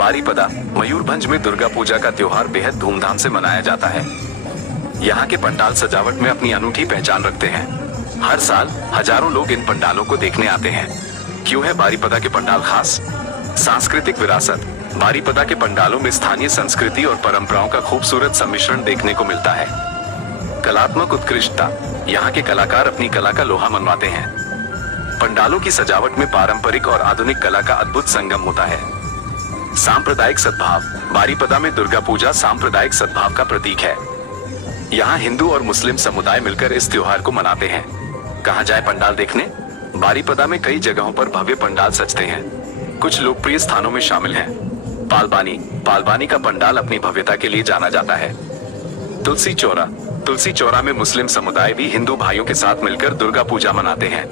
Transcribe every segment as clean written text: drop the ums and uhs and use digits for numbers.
बारीपदा मयूरभंज में दुर्गा पूजा का त्योहार बेहद धूमधाम से मनाया जाता है। यहाँ के पंडाल सजावट में अपनी अनूठी पहचान रखते हैं। हर साल हजारों लोग इन पंडालों को देखने आते हैं। क्यों है बारीपदा के पंडाल खास? सांस्कृतिक विरासत। बारीपदा के पंडालों में स्थानीय संस्कृति और परंपराओं का खूबसूरत सम्मिश्रण देखने को मिलता है। कलात्मक उत्कृष्टता। यहाँ के कलाकार अपनी कला का लोहा मनवाते हैं। पंडालों की सजावट में पारंपरिक और आधुनिक कला का अद्भुत संगम होता है। सांप्रदायिक सद्भाव। बारीपदा में दुर्गा पूजा सांप्रदायिक सद्भाव का प्रतीक है। यहाँ हिंदू और मुस्लिम समुदाय मिलकर इस त्योहार को मनाते हैं। कहाँ जाए पंडाल देखने? बारीपदा में कई जगहों पर भव्य पंडाल सजते हैं। कुछ लोकप्रिय स्थानों में शामिल हैं पालबानी का पंडाल अपनी भव्यता के लिए जाना जाता है। तुलसी चौरा में मुस्लिम समुदाय भी हिंदू भाइयों के साथ मिलकर दुर्गा पूजा मनाते हैं।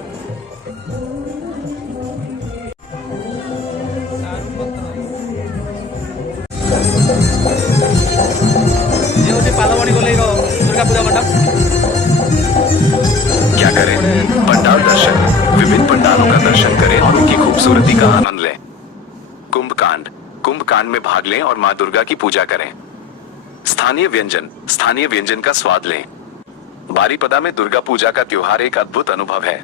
दुर्गा पूजा मंडप। क्या करें? पंडाल दर्शन। विभिन्न पंडालों का दर्शन करें और उनकी खूबसूरती का आनंद लें। कुंभकांड में भाग लें और मां दुर्गा की पूजा करें। स्थानीय व्यंजन का स्वाद लें। बारीपदा में दुर्गा पूजा का त्योहार एक अद्भुत अनुभव है।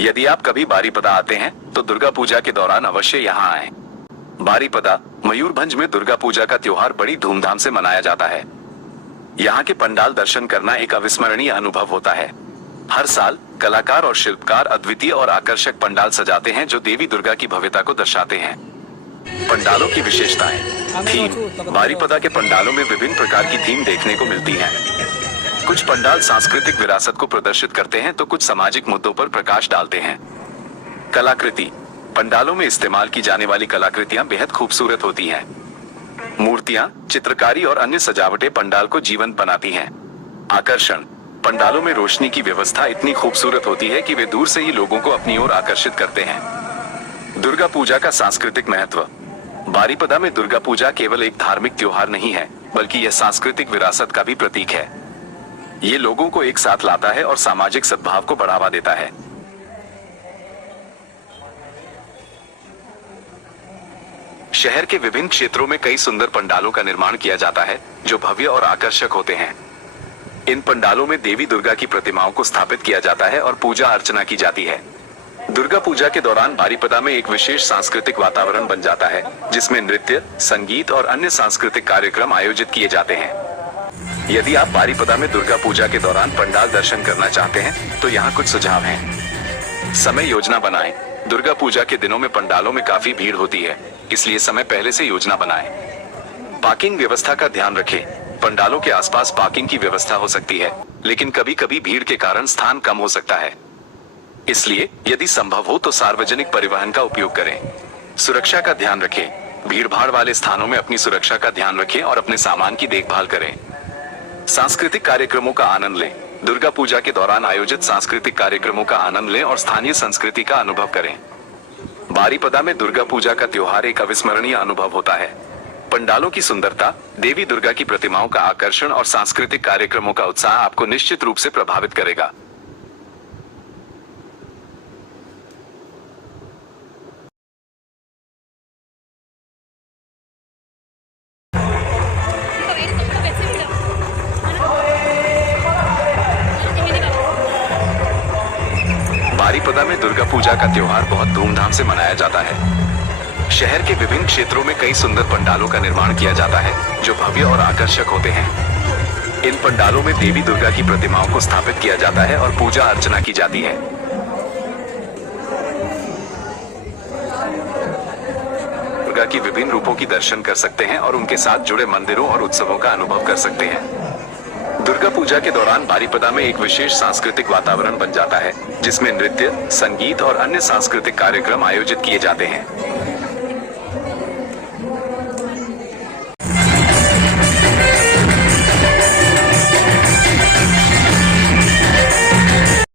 यदि आप कभी बारीपदा आते हैं तो दुर्गा पूजा के दौरान अवश्य यहाँ आएं। बारीपदा मयूरभंज में दुर्गा पूजा का त्योहार बड़ी धूमधाम से मनाया जाता है। यहाँ के पंडाल दर्शन करना एक अविस्मरणीय अनुभव होता है। हर साल कलाकार और शिल्पकार अद्वितीय और आकर्षक पंडाल सजाते हैं जो देवी दुर्गा की भव्यता को दर्शाते हैं। पंडालों की विशेषताएं। थीम। बारीपदा के पंडालों में विभिन्न प्रकार की थीम देखने को मिलती है। कुछ पंडाल सांस्कृतिक विरासत को प्रदर्शित करते हैं तो कुछ सामाजिक मुद्दों पर प्रकाश डालते हैं। कलाकृति। पंडालों में इस्तेमाल की जाने वाली कलाकृतियां बेहद खूबसूरत होती हैं। मूर्तियां, चित्रकारी और अन्य सजावटें पंडाल को जीवंत बनाती हैं। आकर्षण। पंडालों में रोशनी की व्यवस्था इतनी खूबसूरत होती है कि वे दूर से ही लोगों को अपनी ओर आकर्षित करते हैं। दुर्गा पूजा का सांस्कृतिक महत्व। बारीपदा में दुर्गा पूजा केवल एक धार्मिक त्योहार नहीं है, बल्कि यह सांस्कृतिक विरासत का भी प्रतीक है। ये लोगों को एक साथ लाता है और सामाजिक सद्भाव को बढ़ावा देता है। शहर के विभिन्न क्षेत्रों में कई सुंदर पंडालों का निर्माण किया जाता है जो भव्य और आकर्षक होते हैं। इन पंडालों में देवी दुर्गा की प्रतिमाओं को स्थापित किया जाता है और पूजा अर्चना की जाती है। दुर्गा पूजा के दौरान बारीपदा में एक विशेष सांस्कृतिक वातावरण बन जाता है, जिसमें नृत्य, संगीत और अन्य सांस्कृतिक कार्यक्रम आयोजित किए जाते हैं। यदि आप बारीपदा में दुर्गा पूजा के दौरान पंडाल दर्शन करना चाहते हैं तो यहाँ कुछ सुझाव हैं। समय योजना बनाएं। दुर्गा पूजा के दिनों में पंडालों में काफी भीड़ होती है, इसलिए समय पहले से योजना बनाएं। पार्किंग व्यवस्था का ध्यान रखें। पंडालों के आसपास पार्किंग की व्यवस्था हो सकती है, लेकिन कभी कभी भीड़ के कारण स्थान कम हो सकता है। इसलिए यदि संभव हो तो सार्वजनिक परिवहन का उपयोग करें। सुरक्षा का ध्यान रखें। भीड़ भाड़ वाले स्थानों में अपनी सुरक्षा का ध्यान रखें और अपने सामान की देखभाल करें। सांस्कृतिक कार्यक्रमों का आनंद लें। दुर्गा पूजा के दौरान आयोजित सांस्कृतिक कार्यक्रमों का आनंद लें और स्थानीय संस्कृति का अनुभव करें। बारीपदा में दुर्गा पूजा का त्योहार एक अविस्मरणीय अनुभव होता है। पंडालों की सुंदरता, देवी दुर्गा की प्रतिमाओं का आकर्षण और सांस्कृतिक कार्यक्रमों का उत्साह आपको निश्चित रूप से प्रभावित करेगा। बारीपदा में दुर्गा पूजा का त्योहार बहुत धूमधाम से मनाया जाता है। शहर के विभिन्न क्षेत्रों में कई सुंदर पंडालों का निर्माण किया जाता है जो भव्य और आकर्षक होते हैं। इन पंडालों में देवी दुर्गा की प्रतिमाओं को स्थापित किया जाता है और पूजा अर्चना की जाती है। दुर्गा की विभिन्न रूपों की दर्शन कर सकते हैं और उनके साथ जुड़े मंदिरों और उत्सवों का अनुभव कर सकते हैं। दुर्गा पूजा के दौरान बारीपदा में एक विशेष सांस्कृतिक वातावरण बन जाता है, जिसमें नृत्य, संगीत और अन्य सांस्कृतिक कार्यक्रम आयोजित किए जाते हैं।